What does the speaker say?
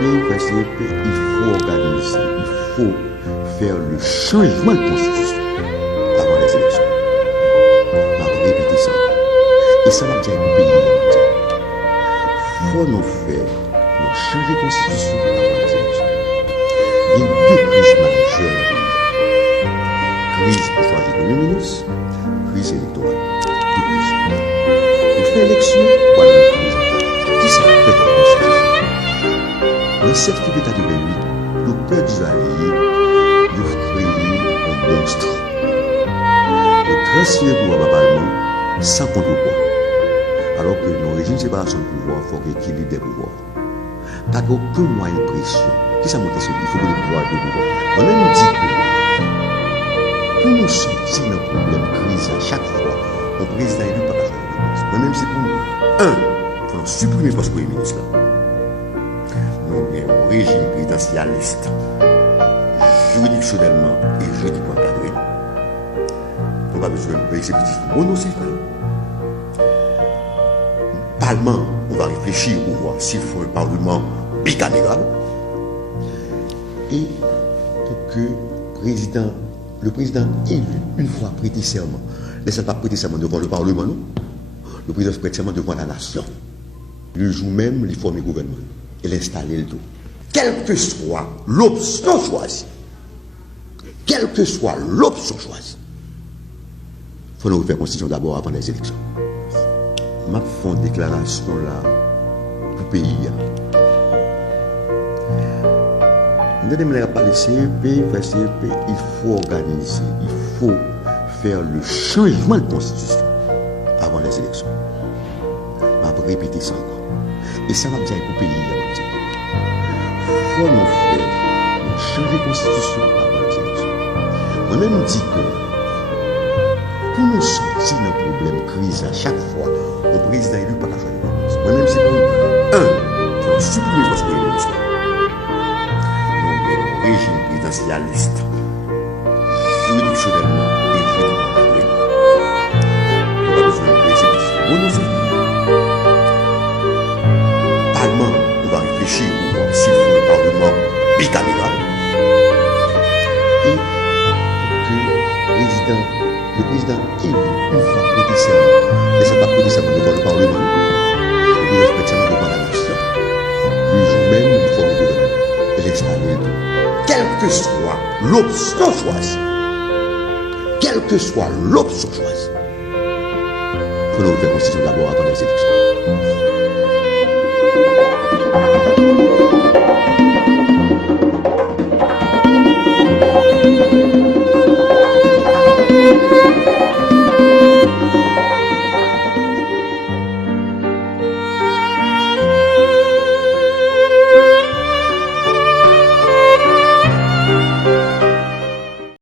il faut organiser, il faut faire le changement de constitution avant les élections. On va répéter ça. Et ça va dire au pays. Il faut nous faire, nous changer de constitution avant les élections. Il y a deux crises majeures dans le pays. Crise pour choisir le Premier ministre, crise électorale. Deux crises. Pour faire l'élection, voilà une crise. Qui ça fait la constitution? Dans cette état de 2008, le peuple d'Israël a créé un monstre. Le transfert du pouvoir au Parlement sans contre-pouvoir. Alors que dans le régime de séparation de pouvoir, il faut équilibrer des pouvoirs. Pas aucun moyen de pression. Qui ça monte sur lui? Il faut que le pouvoir ait le pouvoir. On même dit que pour nous sortir d'un problème crise à chaque fois, le président élu par la changer de ministre. Même si pour il faut supprimer le poste Premier ministre. Nous avons un régime présidentialiste, juridictionnellement et juridiquement cadré. Nous n'avons pas besoin d'un exécutif monocéphale. Parlement, on va réfléchir pour voir s'il faut un parlement bicaméral. Et que le président élu, une fois prêté serment, ne pas prêter serment devant le Parlement, non. Le président prête serment devant la nation. Le jour même, il forme le gouvernement. Et l'installer le tout. Quelle que soit l'option choisie, quelle que soit l'option choisie, il faut nous refaire la constitution d'abord avant les élections. Je fais une déclaration là pour le pays. Nous devons parler CEP, il faut organiser, il faut faire le changement de constitution avant les élections. Je vais répéter ça encore. Et ça va dire pour le pays. Il faut nous faire changer de constitution avant les élections. On même dit que pour nous sortir d'un problème crise à chaque fois, le président élu par la changer de ministre. Moi même si pour faut supprimer le poste Premier ministre. Nous avons un régime présidentialiste, juridictionnellement et juridiquement cadré. Nous n'avons pas besoin d'un exécutif monocéphale. Parlement, on va réfléchir pour voir s'il faut un parlement bicaméral. Et que le président élu, une fois prêté serment, ne s'est pas prêté serment devant le Parlement, le président prête serment devant la nation. Le jour même, il forme le gouvernement et l'installer le tout. Quelle que soit l'option choisie, quelle que soit l'option choisie, il faut nous faire constitution d'abord avant les élections.